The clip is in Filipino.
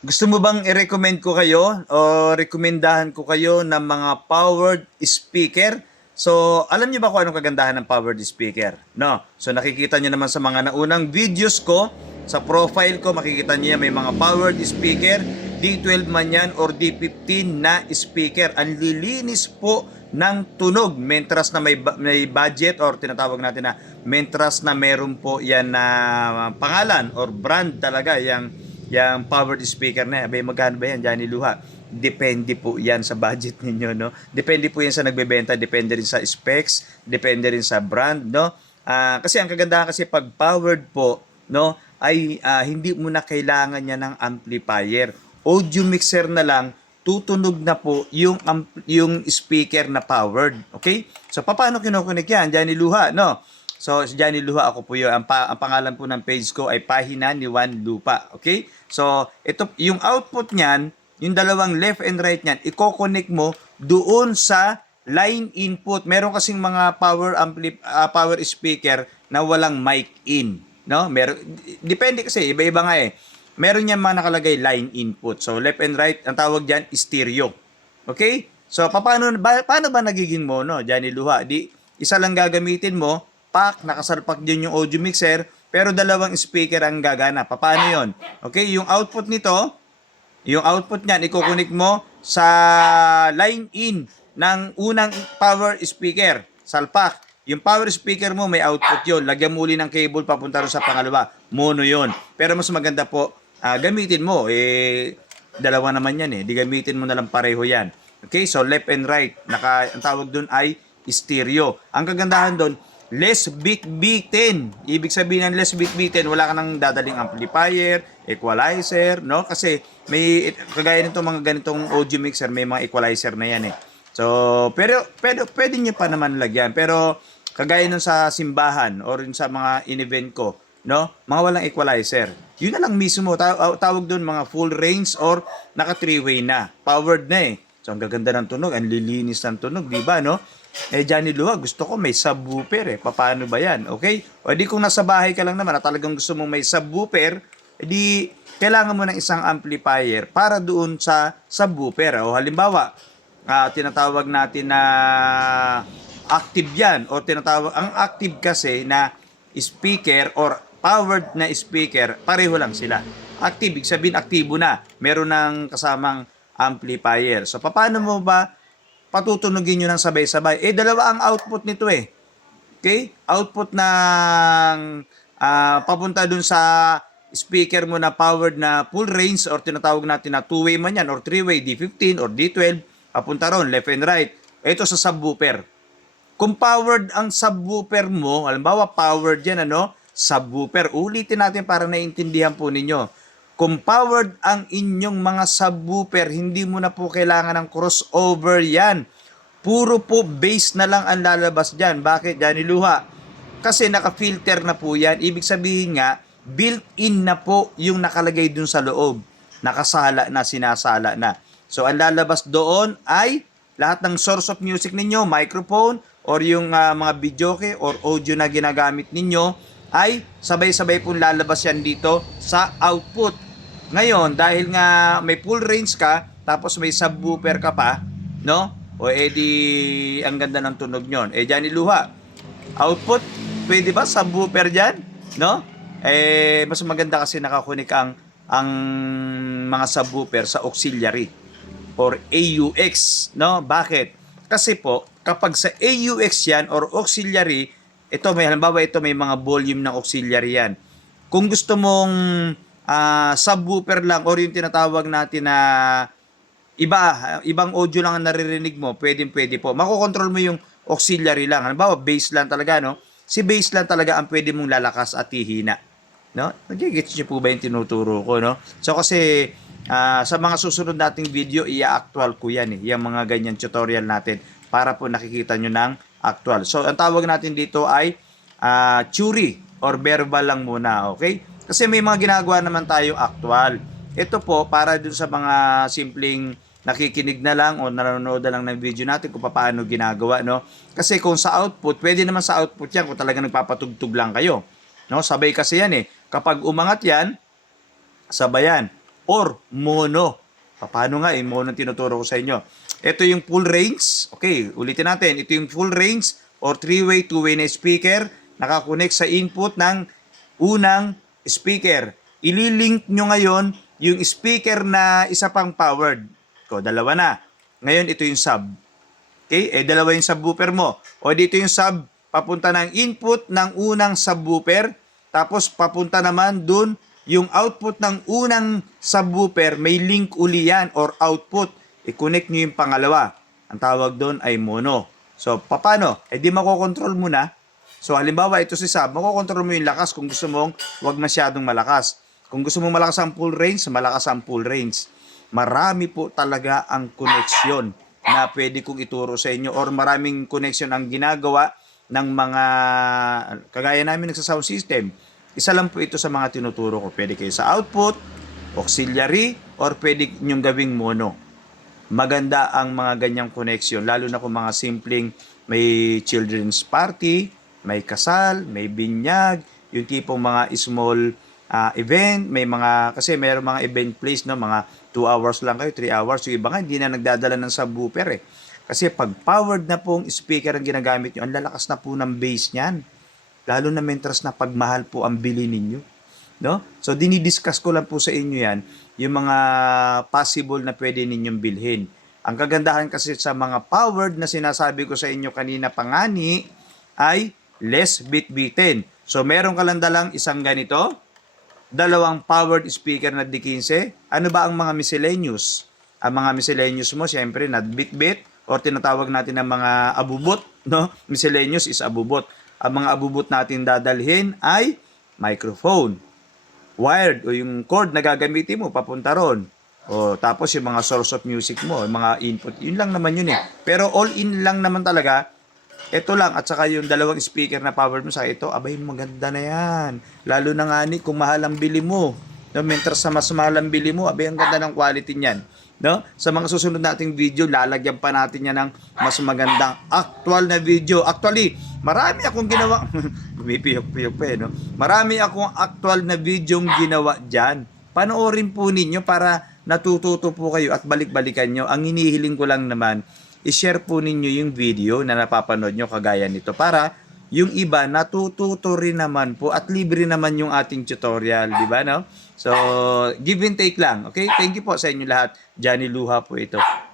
Gusto mo bang i-recommend ko kayo o rekomendahan ko kayo ng mga powered speaker? So, alam niyo ba kung anong kagandahan ng powered speaker? No. So, nakikita niyo naman sa mga naunang videos ko, sa profile ko, makikita niyo may mga powered speaker, D12 man yan or D15 na speaker. Ang lilinis po ng tunog. Mentras na may budget or tinatawag natin na mentras na meron po yan na pangalan or brand talaga yung powered speaker na yan. Abay, magkano ba yan, Johnny Luha? Depende po yan sa budget ninyo, no? Depende po yan sa nagbebenta, depende rin sa specs, depende rin sa brand, no? Kasi ang kagandahan kasi pag powered po, no, ay hindi mo na kailangan niya ng amplifier. Audio mixer na lang, tutunog na po yung speaker na powered. Okay? So, paano kinukunik yan, Johnny Luha, no? So, si Johnny Luha, ako po yun. Ang pangalan po ng page ko ay Pahina ni Juan Lupa. Okay? So, ito, yung output niyan, yung dalawang left and right niyan, i-connect mo doon sa line input. Meron kasing mga power speaker na walang mic in. No? Depende kasi, iba-iba nga eh. Meron yan mga nakalagay line input. So, left and right, ang tawag dyan, stereo. Okay? So, paano ba nagiging mono, Johnny Luha? Isa lang gagamitin mo, nakasalpak din yung audio mixer, pero dalawang speaker ang gagana. Paano yon? Okay, yung output niyan, ikukunik mo sa line in ng unang power speaker. Salpak. Yung power speaker mo, may output yon. Lagyan mo uli ng cable papunta rin sa pangalawa. Mono yon. Pero mas maganda po, gamitin mo. Dalawa naman yan eh. Di gamitin mo na lang pareho yan. Okay, so left and right. Ang tawag doon ay stereo. Ang kagandahan doon, less bit-bitin. Ibig sabihin ng less bit-bitin, wala ka nang dadaling amplifier, equalizer, no? Kasi may kagaya nito mga ganitong audio mixer, may mga equalizer na yan eh. So, pero pwede niyo pa naman lagyan. Pero kagaya nun sa simbahan or sa mga in-event ko, no? Mga walang equalizer. Yun na lang mismo, tawag doon mga full range or naka three-way na. Powered na eh. So, ang gaganda ng tunog, ang lilinis ng tunog, di ba, no? Johnny Luha, gusto ko may subwoofer eh. Paano ba yan? Okay? O di kung nasa bahay ka lang naman at talagang gusto mong may subwoofer, di kailangan mo ng isang amplifier para doon sa subwoofer. O halimbawa, tinatawag natin na active yan. O ang active kasi na speaker or powered na speaker, pareho lang sila. Active, ibig sabihin aktibo na. Meron ng kasamang amplifier. So, paano mo ba patutunugin nyo ng sabay-sabay? Dalawa ang output nito eh. Okay? Output ng papunta dun sa speaker mo na powered na full range or tinatawag natin na two-way man yan or three-way, D15 or D12, papunta ron, left and right. Ito sa subwoofer. Kung powered ang subwoofer mo, halimbawa powered yan, subwoofer. Ulitin natin para naiintindihan po ninyo. Kung powered ang inyong mga subwoofer, hindi mo na po kailangan ng crossover yan. Puro po bass na lang ang lalabas dyan. Bakit, Johnny Luha? Kasi naka-filter na po yan. Ibig sabihin nga, built-in na po yung nakalagay dun sa loob. Nakasala na, sinasala na. So, ang lalabas doon ay lahat ng source of music ninyo, microphone, or yung mga videoke or audio na ginagamit ninyo, ay sabay-sabay pong lalabas yan dito sa output. Ngayon, dahil nga may full range ka, tapos may subwoofer ka pa, no? O edi, ang ganda ng tunog nyon. Johnny Luha, output, pwede ba subwoofer dyan? No? Mas maganda kasi nakakunik ang mga subwoofer sa auxiliary or AUX, no? Bakit? Kasi po, kapag sa AUX yan or auxiliary, halimbawa may mga volume ng auxiliary yan. Kung gusto mong subwoofer lang or yung tinatawag natin na ibang audio lang ang naririnig mo, pwede po. Makokontrol mo yung auxiliary lang. Halimbawa, bass lang talaga, no? Si bass lang talaga ang pwede mong lalakas at hihina. No? Nagigits niyo po ba yung tinuturo ko, no? So, kasi sa mga susunod nating video, i-actual ko yan eh. Yung mga ganyan tutorial natin para po nakikita nyo ng actual. So, ang tawag natin dito ay theory or verbal lang muna, okay? Kasi may mga ginagawa naman tayong actual. Ito po, para dun sa mga simpleng nakikinig na lang o nanonood na lang ng video natin kung paano ginagawa, no? Kasi kung sa output, pwede naman sa output yan kung talagang nagpapatugtog lang kayo. No? Sabay kasi yan eh. Kapag umangat yan, sabay yan. or mono. Paano nga mono ang tinuturo ko sa inyo. Ito yung full range. Okay, ulitin natin. Ito yung full range or 3-way, 2-way na speaker. Nakakonect sa input ng unang speaker. Ililink nyo ngayon yung speaker na isa pang powered. Dalawa na. Ngayon, ito yung sub. Okay? Dalawa yung subwoofer mo. O dito yung sub, papunta ng input ng unang subwoofer. Tapos, papunta naman dun yung output ng unang subwoofer. May link uli yan or output. I-connect nyo yung pangalawa. Ang tawag doon ay mono. So, paano? Di makokontrol mo na. So, halimbawa, ito si sub, makokontrol mo yung lakas kung gusto mong wag masyadong malakas. Kung gusto mong malakas ang full range, malakas ang full range. Marami po talaga ang koneksyon na pwede kong ituro sa inyo or maraming koneksyon ang ginagawa ng mga kagaya namin sa sound system. Isa lang po ito sa mga tinuturo ko. Pwede kayo sa output, auxiliary, or pwede nyong gawing mono. Maganda ang mga ganyang koneksyon, lalo na kung mga simpleng may children's party, may kasal, may binyag, yung tipong mga small event, may mga, kasi mayroong mga event place, no, mga 2 hours lang kayo, 3 hours, yung iba nga, hindi na nagdadala ng subwoofer eh. Kasi pag powered na pong speaker ang ginagamit nyo, ang lalakas na po ng bass niyan. Lalo na mentras na pagmahal po ang bili ninyo. No? So, dinidiscuss ko lang po sa inyo yan, yung mga possible na pwede ninyong bilhin. Ang kagandahan kasi sa mga powered na sinasabi ko sa inyo kanina pangani, ay less bit-bitin. So, meron ka lang dalang isang ganito, dalawang powered speaker na D15. Ano ba ang mga miscellaneous? Ang mga miscellaneous mo, siyempre, na bit-bit or tinatawag natin ng mga abubot. No? Miscellaneous is abubot. Ang mga abubot natin dadalhin ay microphone, wired o yung cord na gagamitin mo papunta ron. O tapos yung mga source of music mo, yung mga input, yun lang naman yun eh. Pero all in lang naman talaga. Ito lang, at saka yung dalawang speaker na powered mo sa ito, abay, maganda na yan. Lalo na nga ni, kung mahal ang bili mo. No? Mentras sa mas mahal ang bili mo, abay, ang ganda ng quality niyan. No? Sa mga susunod nating video, lalagyan pa natin yan ng mas magandang actual na video. Actually, marami akong ginawa. Pumipiyok-piyok pa no? Marami akong actual na video ginawa dyan. Panoorin po ninyo para natututo po kayo at balik-balikan nyo. Ang hinihiling ko lang naman, i-share po ninyo yung video na napapanood nyo kagaya nito para yung iba natututo rin naman po at libre naman yung ating tutorial, di ba no? So, give and take lang. Okay? Thank you po sa inyo lahat. Johnny Luha po ito.